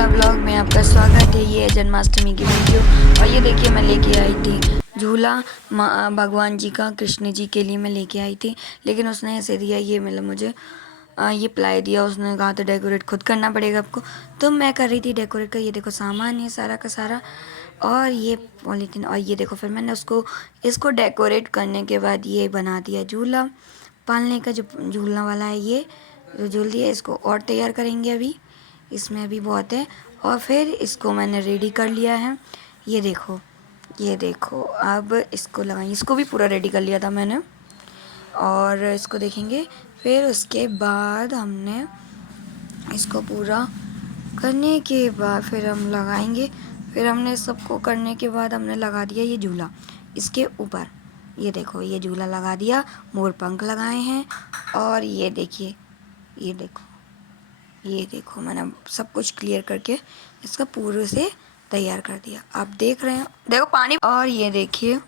झूला ब्लॉग में आपका स्वागत है। ये है जन्माष्टमी की वीडियो और ये देखिए मैं लेके आई थी झूला भगवान जी का, कृष्ण जी के लिए मैं लेके आई थी, लेकिन उसने ऐसे दिया ये मतलब मुझे ये प्लाई दिया। उसने कहा था डेकोरेट खुद करना पड़ेगा आपको, तो मैं कर रही थी डेकोरेट का। ये देखो सामान है सारा का सारा और ये पॉलीथीन, और ये देखो फिर मैंने इसको डेकोरेट करने के बाद ये बना दिया झूला। पालने का जो झूलने वाला है ये जो झूल दिया, इसको और तैयार करेंगे अभी, इसमें अभी बहुत है। और फिर इसको मैंने रेडी कर लिया है, ये देखो ये देखो। अब इसको लगाएंगे, इसको भी पूरा रेडी कर लिया था मैंने और इसको देखेंगे। फिर उसके बाद हमने इसको पूरा करने के बाद फिर हम लगाएंगे। फिर हमने सबको करने के बाद हमने लगा दिया ये झूला इसके ऊपर। ये देखो ये झूला लगा दिया, मोर पंख लगाए हैं और ये देखिए ये देखो मैंने सब कुछ क्लियर करके इसका पूरे से तैयार कर दिया। आप देख रहे हो, देखो पानी। और ये देखिए,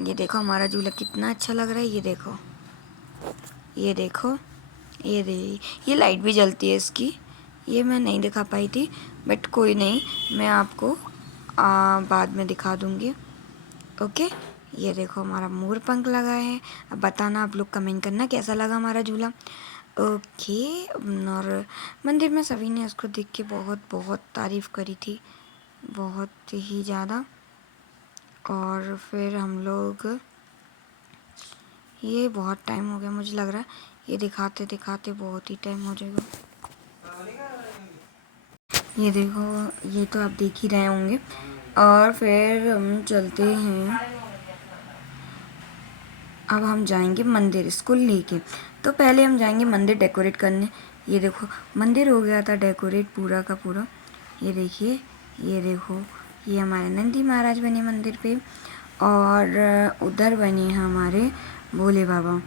ये देखो हमारा झूला कितना अच्छा लग रहा है। ये देखो ये देखो ये लाइट भी जलती है इसकी, ये मैं नहीं दिखा पाई थी, बट कोई नहीं, मैं आपको बाद में दिखा दूँगी। ओके, ये देखो हमारा मोर पंख लगा है। अब बताना आप लोग, कमेंट करना कैसा लगा हमारा झूला। ओके, और मंदिर में सभी ने इसको देख के बहुत बहुत तारीफ़ करी थी, बहुत ही ज़्यादा। और फिर हम लोग, ये बहुत टाइम हो गया मुझे लग रहा है, ये दिखाते दिखाते बहुत ही टाइम हो जाएगा। ये देखो, ये तो आप देख ही रहे होंगे। और फिर हम चलते हैं, अब हम जाएंगे मंदिर इसको लेके। तो पहले हम जाएंगे मंदिर डेकोरेट करने। ये देखो मंदिर हो गया था डेकोरेट पूरा का पूरा। ये देखिए, ये देखो ये हमारे नंदी महाराज बने मंदिर पे, और उधर बने हमारे भोले बाबा,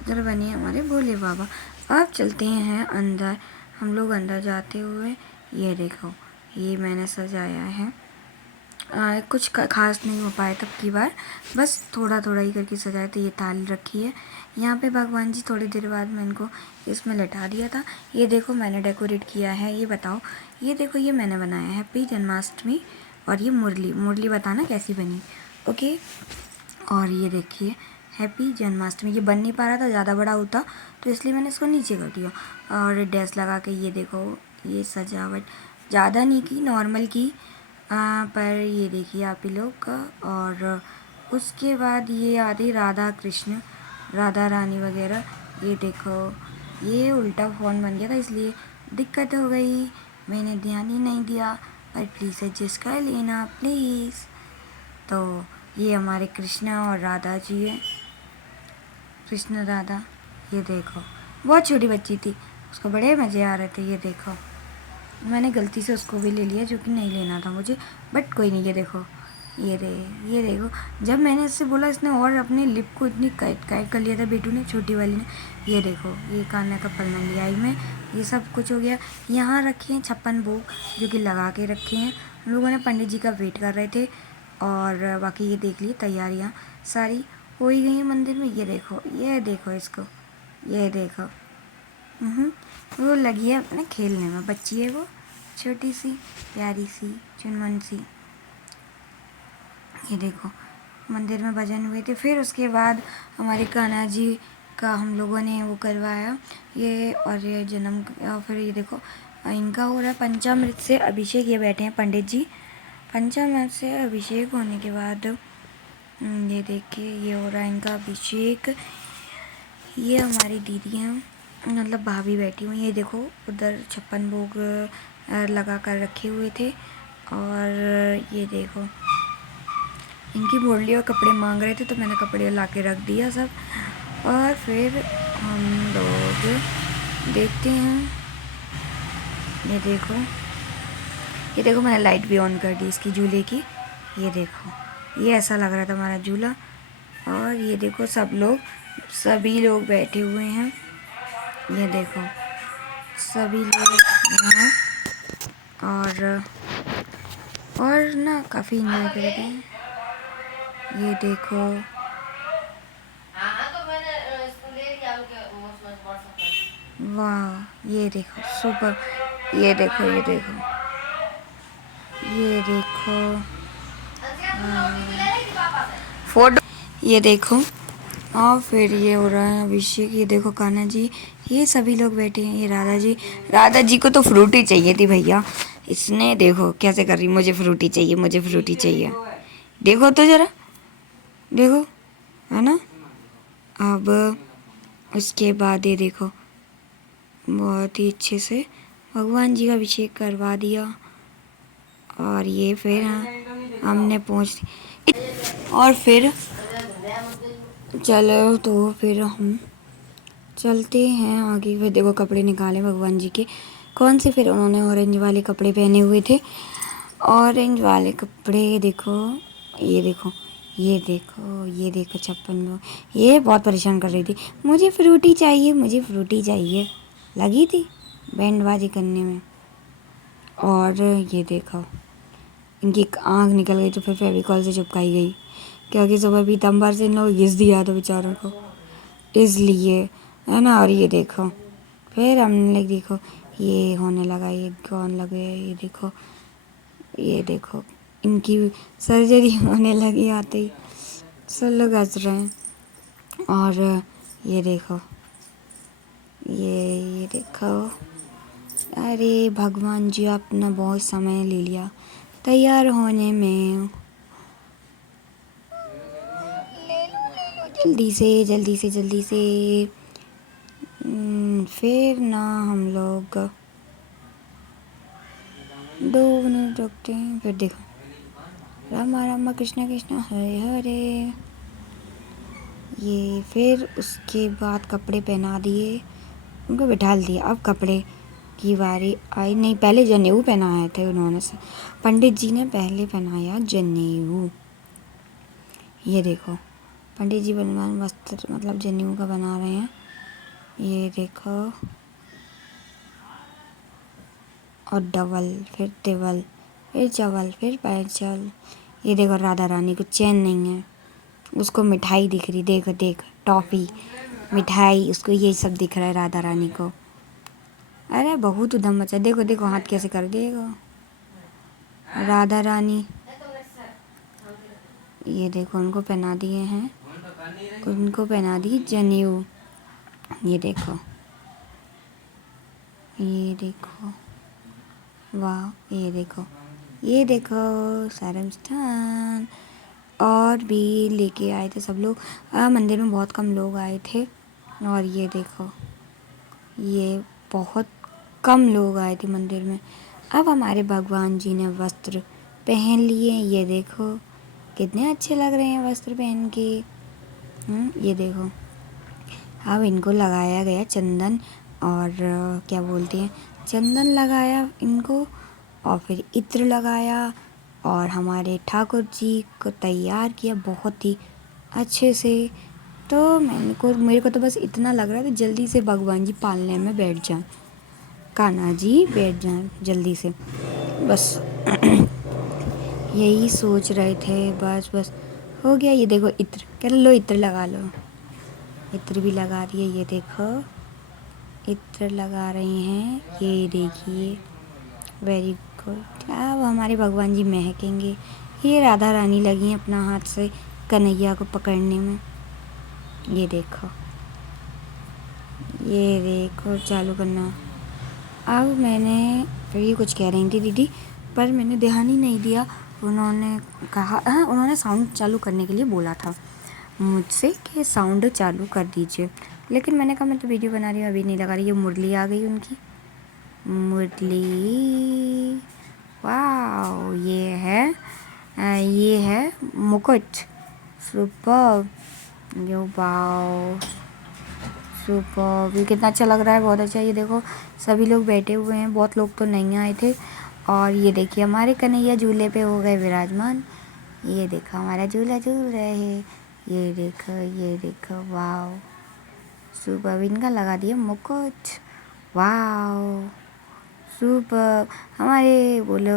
इधर बने हमारे भोले बाबा। अब चलते हैं अंदर, हम लोग अंदर जाते हुए। ये देखो ये मैंने सजाया है, कुछ खास नहीं हो पाया तब की बार, बस थोड़ा थोड़ा ही करके सजाया। तो ये थाली रखी है यहाँ पे भगवान जी, थोड़ी देर बाद मैं इनको इसमें लटा दिया था। ये देखो मैंने डेकोरेट किया है, ये बताओ, ये देखो ये मैंने बनाया है हैप्पी जन्माष्टमी। और ये मुरली बताना कैसी बनी। ओके, और ये देखिए हैप्पी जन्माष्टमी। ये बन नहीं पा रहा था, ज़्यादा बड़ा होता तो इसलिए मैंने इसको नीचे कर दिया। और डैश लगा के ये देखो ये सजावट ज़्यादा नहीं की, नॉर्मल की, पर ये देखिए आप ही लोग का। और उसके बाद ये आती राधा कृष्ण, राधा रानी वगैरह। ये देखो ये उल्टा फ़ोन बन गया था इसलिए दिक्कत हो गई, मैंने ध्यान ही नहीं दिया, पर प्लीज़ एडजस्ट कर लेना प्लीज़। तो ये हमारे कृष्णा और राधा जी है, कृष्ण राधा। ये देखो बहुत छोटी बच्ची थी, उसको बड़े मज़े आ रहे थे। ये देखो मैंने गलती से उसको भी ले लिया जो कि नहीं लेना था मुझे, बट कोई नहीं। ये देखो ये देखो, जब मैंने इससे बोला इसने और अपने लिप को इतनी काइट कर लिया था बेटू ने, छोटी वाली ने। ये देखो ये कान्हा का पलना लिया आई में, ये सब कुछ हो गया। यहाँ रखे हैं 56 भोग जो कि लगा के रखे हैं। हम लोगों ने पंडित जी का वेट कर रहे थे, और बाकी ये देख लिए तैयारियाँ सारी हो ही गई हैं मंदिर में। ये देखो इसको, ये देखो वो लगी है अपने खेलने में, बच्ची है वो छोटी सी प्यारी सी चुनमुन सी। ये देखो मंदिर में भजन हुए थे। फिर उसके बाद हमारे कान्हा जी का हम लोगों ने वो करवाया ये, और ये जन्म। फिर ये देखो इनका हो रहा है पंचामृत से अभिषेक। ये बैठे हैं पंडित जी, पंचामृत से अभिषेक होने के बाद ये देखिए ये हो रहा है इनका अभिषेक। ये हमारी दीदी हैं, मतलब भाभी बैठी हुई। ये देखो उधर 56 भोग लगा कर रखे हुए थे। और ये देखो इनकी मुरली और कपड़े मांग रहे थे, तो मैंने कपड़े ला के रख दिया सब। और फिर हम लोग देखते हैं, ये देखो मैंने लाइट भी ऑन कर दी इसकी झूले की। ये देखो ये ऐसा लग रहा था हमारा झूला। और ये देखो सभी लोग बैठे हुए हैं। ये देखो सभी लोग यहाँ, और ना काफ़ी इंजॉय कर रहे हैं। ये देखो वाह, ये देखो सुपर, ये देखो ये देखो फोटो, ये देखो। और फिर ये हो रहा है अभिषेक, ये देखो कान्हा जी, ये सभी लोग बैठे हैं। ये राधा जी, राधा जी को तो फ्रूटी चाहिए थी भैया। इसने देखो कैसे कर रही, मुझे फ्रूटी चाहिए, मुझे फ्रूटी चाहिए। देखो तो जरा, देखो, है ना। अब उसके बाद ये देखो, बहुत ही अच्छे से भगवान जी का अभिषेक करवा दिया। और ये फिर हमने पहुँच, और फिर चलो तो फिर हम चलते हैं आगे। फिर देखो कपड़े निकाले भगवान जी के, कौन से, फिर उन्होंने ऑरेंज वाले कपड़े पहने हुए थे। ऑरेंज वाले कपड़े देखो, ये देखो, ये देखो, ये देखो 56 ये बहुत परेशान कर रही थी, मुझे फ्रूटी चाहिए, मुझे फ्रूटी चाहिए, लगी थी बैंडबाजी करने में। और ये देखो इनकी एक आँख निकल गई तो फिर फेविकॉल से चिपकाई गई, क्योंकि सुबह पीतम्बर से इन लोग घिस दिया था बेचारों को, इसलिए, है ना। और ये देखो फिर हमने देखो ये होने लगा, ये कौन लगे, ये देखो इनकी सर्जरी होने लगी आते ही, सब लोग हंस रहे हैं। और ये देखो, ये देखो, अरे भगवान जी आपने बहुत समय ले लिया तैयार होने में, जल्दी से जल्दी से जल्दी से। फिर ना हम लोग 2 मिनट रुकते हैं। फिर देखो रामा रामा कृष्णा कृष्णा हरे हरे। ये फिर उसके बाद कपड़े पहना दिए, उनको बिठा दिया। अब कपड़े की बारी आई, नहीं पहले जनेऊ पहनाए थे उन्होंने से, पंडित जी ने पहले पहनाया जनेऊ। ये देखो पंडित जी बनवान वस्त्र मतलब जनेऊ का बना रहे हैं, ये देखो। और डबल, फिर टेबल, फिर चवल, फिर पैचल। ये देखो राधा रानी को चैन नहीं है, उसको मिठाई दिख रही, देख देख टॉफ़ी मिठाई, उसको ये सब दिख रहा है राधा रानी को। अरे बहुत उधम मचा, देखो देखो हाथ कैसे कर देगा राधा रानी। ये देखो उनको पहना दिए हैं, उनको पहना दी जनेऊ। ये देखो, ये देखो, वाह, ये देखो, ये देखो सारम स्थान। और भी लेके आए थे सब लोग, मंदिर में बहुत कम लोग आए थे। और ये देखो, ये बहुत कम लोग आए थे मंदिर में। अब हमारे भगवान जी ने वस्त्र पहन लिए, ये देखो कितने अच्छे लग रहे हैं वस्त्र पहन के। ये देखो अब इनको लगाया गया चंदन, और क्या बोलते हैं, चंदन लगाया इनको, और फिर इत्र लगाया, और हमारे ठाकुर जी को तैयार किया बहुत ही अच्छे से। तो मेरे को तो बस इतना लग रहा था जल्दी से भगवान जी पालने में बैठ जाएं, कान्हा जी बैठ जाएं जल्दी से, बस यही सोच रहे थे। बस बस हो गया। ये देखो इत्र, कह लो इत्र लगा लो, इत्र भी लगा दिए। ये देखो इत्र लगा रहे हैं, ये देखिए, वेरी गुड। अब हमारे भगवान जी महकेंगे। ये राधा रानी लगी हैं अपना हाथ से कन्हैया को पकड़ने में, ये देखो, ये देखो चालू करना। अब मैंने फिर ये कुछ कह रही थी दीदी, पर मैंने ध्यान ही नहीं दिया। उन्होंने कहा, हाँ उन्होंने साउंड चालू करने के लिए बोला था मुझसे कि साउंड चालू कर दीजिए, लेकिन मैंने कहा मैं तो वीडियो बना रही हूँ, अभी नहीं लगा रही। ये मुरली आ गई उनकी, मुरली, वाह, ये है मुकुट, सुपर, यो वाओ सुपर, ये कितना अच्छा लग रहा है, बहुत अच्छा। ये देखो सभी लोग बैठे हुए हैं, बहुत लोग तो नहीं आए थे। और ये देखिए हमारे कन्हैया झूले पे हो गए विराजमान, ये देखो हमारा झूला झूल रहे हैं, ये देखो वाओ सुपर, इनका लगा दिया मुकुट, वाओ सुपर। हमारे बोलो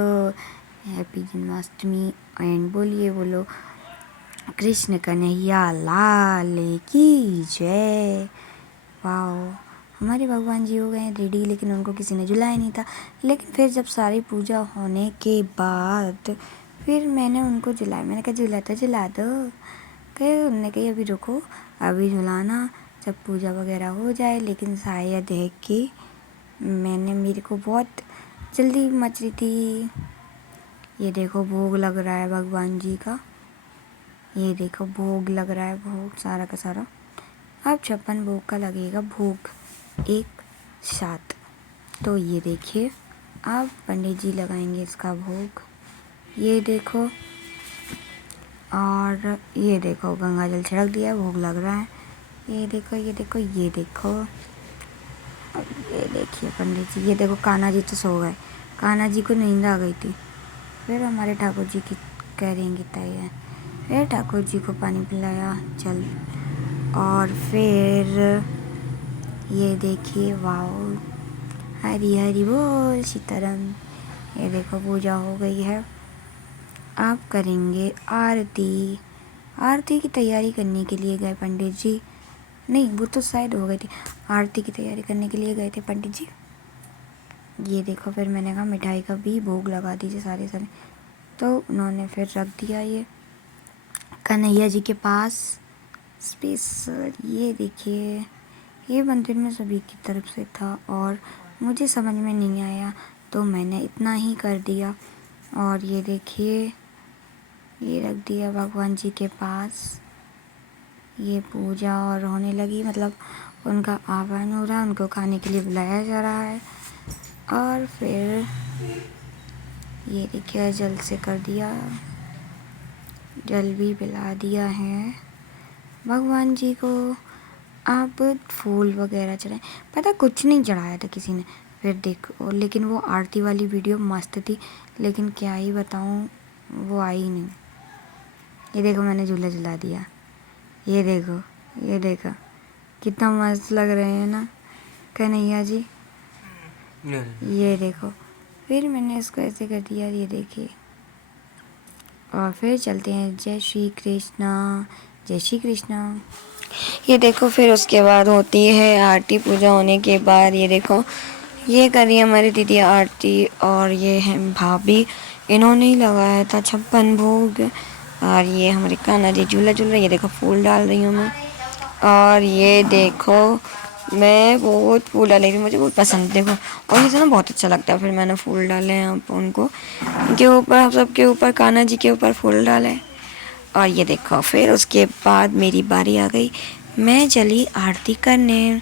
हैप्पी जन्माष्टमी, एंड बोलो कृष्ण कन्हैया लाल की जय। वाओ हमारे भगवान जी हो गए हैं रेडी, लेकिन उनको किसी ने झुलाया नहीं था। लेकिन फिर जब सारी पूजा होने के बाद फिर मैंने उनको झुलाया। मैंने कहा झुला दो। फिर उन्होंने कही अभी रुको, अभी झुलाना जब पूजा वगैरह हो जाए। लेकिन शायद है कि मेरे को बहुत जल्दी मच रही थी। ये देखो भोग लग रहा है भगवान जी का, ये देखो भोग लग रहा है, भोग सारा का सारा। अब 56 भोग का लगेगा भोग एक साथ। तो ये देखिए अब पंडित जी लगाएंगे इसका भोग। ये देखो, और ये देखो गंगा जल छिड़क दिया, भोग लग रहा है। ये देखो ये देखो ये देखो। अब ये देखिए पंडित जी, ये देखो कान्हा जी तो सो गए, कान्हा जी को नींद आ गई थी। फिर हमारे ठाकुर जी की करेंगी तैयार। फिर ठाकुर जी को पानी पिलाया जल, और फिर ये देखिए वाओ, हरी हरी बोल सीताराम। ये देखो पूजा हो गई है। अब करेंगे आरती। आरती की तैयारी करने के लिए गए पंडित जी, नहीं वो तो शायद हो गई थी। आरती की तैयारी करने के लिए गए थे पंडित जी। ये देखो फिर मैंने कहा मिठाई का भी भोग लगा दीजिए सारे। तो उन्होंने फिर रख दिया ये कन्हैया जी के पास स्पेशल। ये देखिए ये मंदिर में सभी की तरफ से था और मुझे समझ में नहीं आया तो मैंने इतना ही कर दिया। और ये देखिए ये रख दिया भगवान जी के पास। ये पूजा और होने लगी, मतलब उनका आह्वान हो रहा है, उनको खाने के लिए बुलाया जा रहा है। और फिर ये देखिए जल से कर दिया, जल भी पिला दिया है भगवान जी को। आप फूल वगैरह चढ़ाए, पता कुछ नहीं चढ़ाया था किसी ने। फिर देखो लेकिन वो आरती वाली वीडियो मस्त थी, लेकिन क्या ही बताऊँ वो आई नहीं। ये देखो मैंने झूला झुला दिया, ये देखो ये देखो कितना मस्त लग रहे हैं ना कन्हैया जी। ये देखो फिर मैंने इसको ऐसे कर दिया, ये देखिए। और फिर चलते हैं जय श्री कृष्णा, जय श्री कृष्णा। ये देखो फिर उसके बाद होती है आरती। पूजा होने के बाद ये देखो ये करी हमारी दीदी आरती, और ये है भाभी, इन्होंने ही लगाया था 56 भोग। और ये हमारे कान्हा जी झूला झूल रही, ये देखो फूल डाल रही हूँ मैं। और ये देखो मैं बहुत फूल डाल रही थी, मुझे बहुत पसंद देखो, और ये ना बहुत अच्छा लगता है। फिर मैंने फूल डाले हैं उनको के ऊपर, सबके ऊपर, कान्हा जी के ऊपर फूल डाले। और ये देखो फिर उसके बाद मेरी बारी आ गई, मैं चली आरती करने।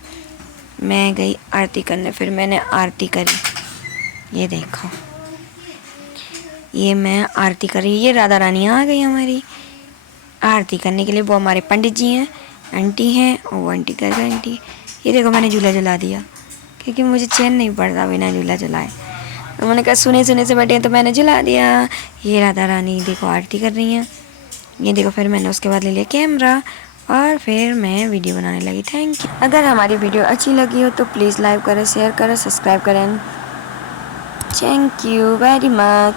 मैं गई आरती करने, फिर मैंने आरती करी। ये देखो ये मैं आरती करी, ये राधा रानी आ गई हमारी आरती करने के लिए। वो हमारे पंडित जी हैं, आंटी हैं, और वो आंटी कर गए आंटी। ये देखो मैंने झूला झुला दिया क्योंकि मुझे चैन नहीं पड़ता बिना झूला झुलाए। तो मैंने कहा सुने सुने से बैठे हैं तो मैंने झुला दिया। ये राधा रानी देखो आरती कर रही हैं। ये देखो फिर मैंने उसके बाद ले लिया कैमरा और फिर मैं वीडियो बनाने लगी। Thank you. अगर हमारी वीडियो अच्छी लगी हो तो प्लीज़ लाइक करें, शेयर करें, सब्सक्राइब करें। Thank you very much.